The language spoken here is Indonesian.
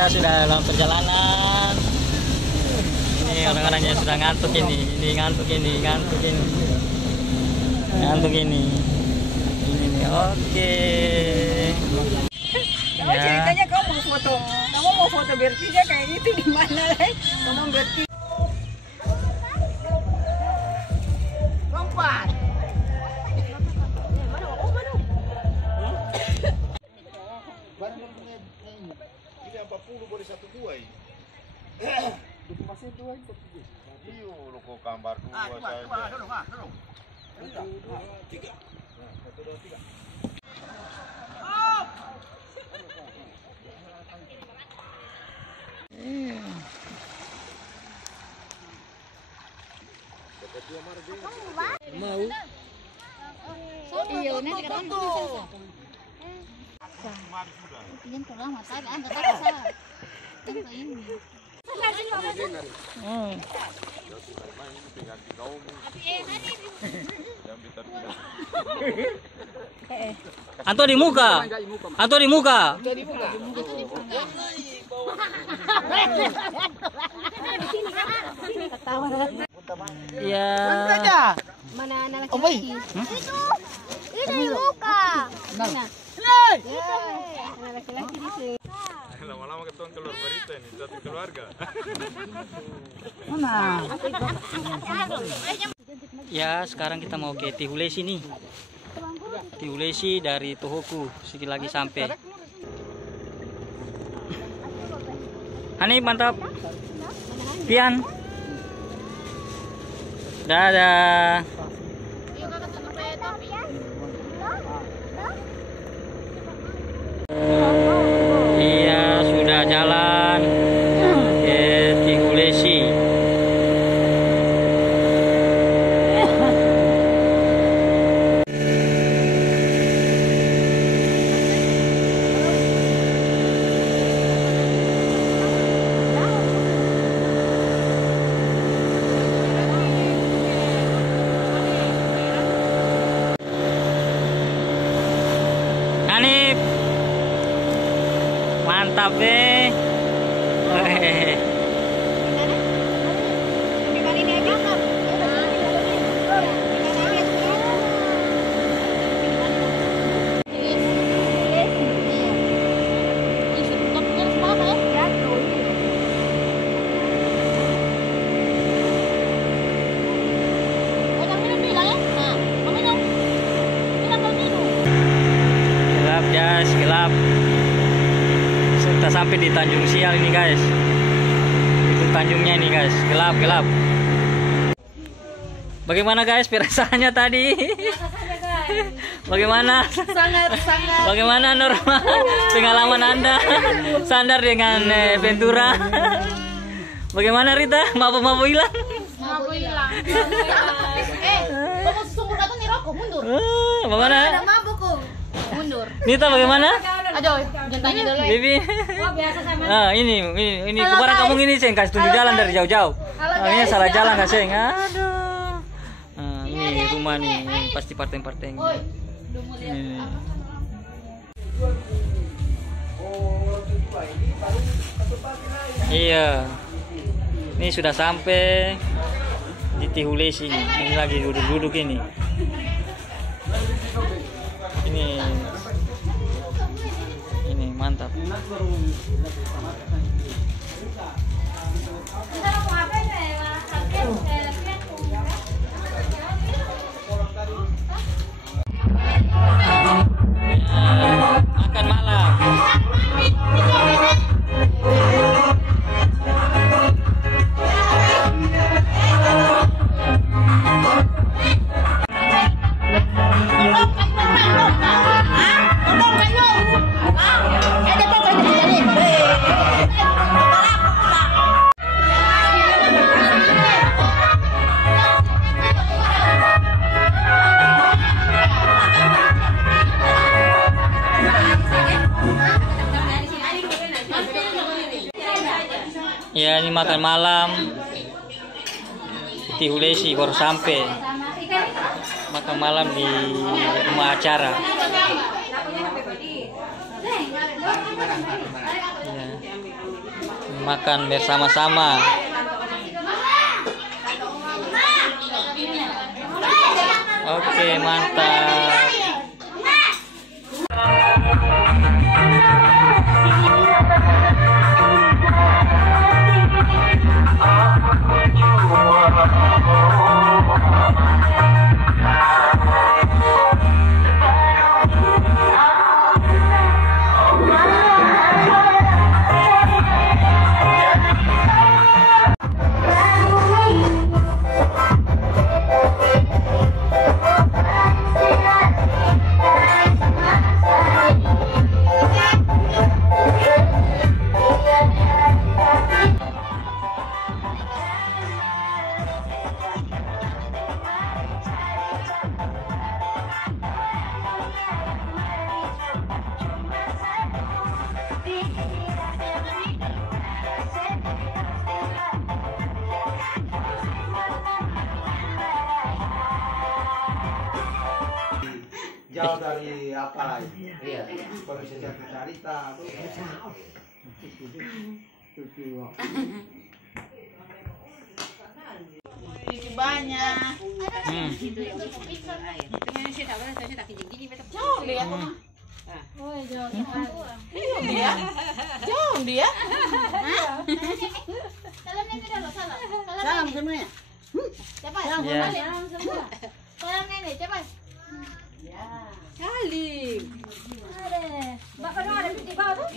kita sudah dalam perjalanan. Ini orang-orangnya sudah ngantuk ini. Ini ngantuk ini. Ini oke. Kamu ceritanya kamu mau foto Bertiga kayak itu di mana, Le? Kamu Bertiga. Lompat. Ini 40 boleh satu buah ini. Masih dua itu. Iyo, lo kok gambar dua saja. Dorong. 1, 2, 3. 1, 2, 3. Mau? Iya, nanti kan tuh. Ingin pulang mata kan enggak salah. Ini. Anto di muka. Ya. Mana anak laki-laki? Itu di muka. Mana? Anak laki-laki di sini. Lama-lama ketemu keluar berita ini, satu keluarga. Ya, sekarang kita mau ke Tihulesi nih. Tihulesi dari Tohoku, sedikit lagi sampai. Hani, mantap. Pian. Dadah. Iya, sudah jalan ke Tihulesi. Hanif, mantap deh. Gelap, guys, gelap. Kita sampai di Tanjung Sial ini, guys. Itu Tanjungnya ini, guys. Gelap. Bagaimana, guys, perasaannya tadi? Bagaimana? Sangat. Bagaimana Norma? Pengalaman Anda sandar dengan Ventura. Bagaimana Rita? Mabuk hilang? Mabuk hilang. Kamu sungguh datang nih rokok mundur. Bagaimana? Ada mabuk kok. Mundur. Nita bagaimana? Aduh, jangan tanya dulu. Bibi. Oh, biasa sama. Nah, ini kebarang kamu ini Seng, kasih tunjuk jalan dari jauh-jauh. Ini salah jalan nggak Seng? Aduh. Nah, ini rumah nih, pasti parteng-parteng. Iya. Ini sudah sampai di Tihulesi nih. Ini lagi duduk-duduk ini. Ini mantap. Makan malam. Ya, ini makan malam di Tihulesi baru sampai. Makan malam di rumah acara. Ya. makan bersama-sama. Oke, mantap. Jauh dari apa lagi? Iya. Kalau saya cerita, banyak. Jauh dia. Jauh dia. Salam semuanya. Cepat. Ya. Salam semua. Salam nenek, cepat. Salim. Ada. Mbak Kadang ada di bawah tuh.